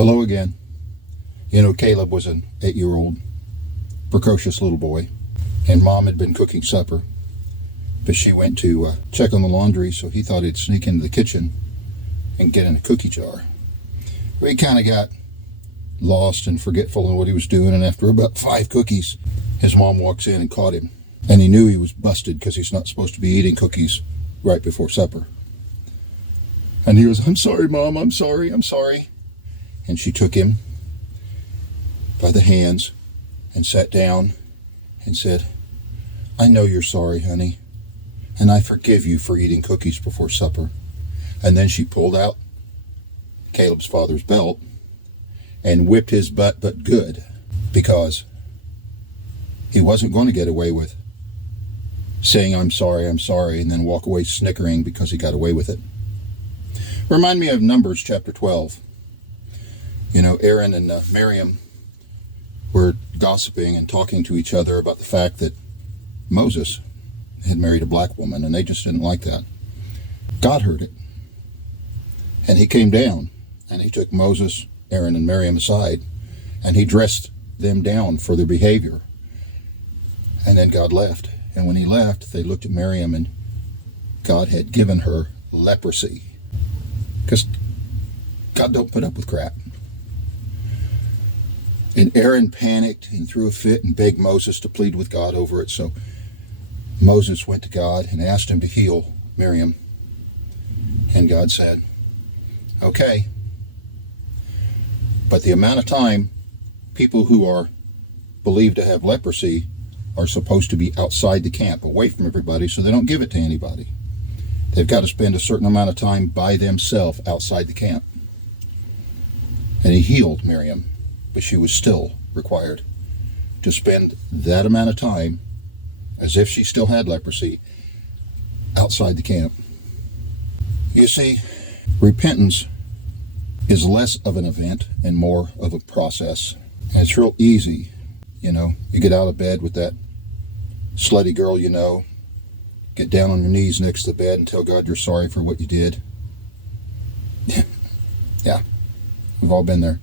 Hello again. You know, Caleb was an 8-year-old, precocious little boy, and Mom had been cooking supper, but she went to check on the laundry, so he thought he'd sneak into the kitchen and get in a cookie jar. He kind of got lost and forgetful in what he was doing, and after about 5 cookies, his mom walks in and caught him, and he knew he was busted because he's not supposed to be eating cookies right before supper. And he was, "I'm sorry, Mom, I'm sorry. And she took him by the hands and sat down and said, "I know you're sorry, honey, and I forgive you for eating cookies before supper." And then she pulled out Caleb's father's belt and whipped his butt, but good, because he wasn't going to get away with saying, I'm sorry, and then walk away snickering because he got away with it. Remind me of Numbers chapter 12. You know, Aaron and Miriam were gossiping and talking to each other about the fact that Moses had married a black woman, and they just didn't like that. God heard it, and he came down, and he took Moses, Aaron, and Miriam aside, and he dressed them down for their behavior. And then God left, and when he left, they looked at Miriam, and God had given her leprosy, because God don't put up with crap. And Aaron panicked and threw a fit and begged Moses to plead with God over it. So Moses went to God and asked him to heal Miriam. And God said, okay. But the amount of time people who are believed to have leprosy are supposed to be outside the camp, away from everybody, so they don't give it to anybody. They've got to spend a certain amount of time by themselves outside the camp. And he healed Miriam, but she was still required to spend that amount of time, as if she still had leprosy, outside the camp. You see, repentance is less of an event and more of a process. And it's real easy, you know. You get out of bed with that slutty girl you know, get down on your knees next to the bed and tell God you're sorry for what you did. Yeah, we've all been there.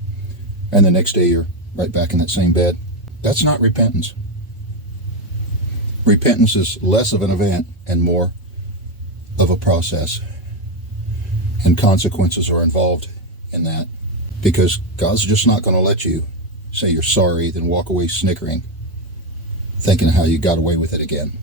And the next day you're right back in that same bed. That's not repentance. Repentance is less of an event and more of a process. And consequences are involved in that, because God's just not going to let you say you're sorry, then walk away snickering, thinking how you got away with it again.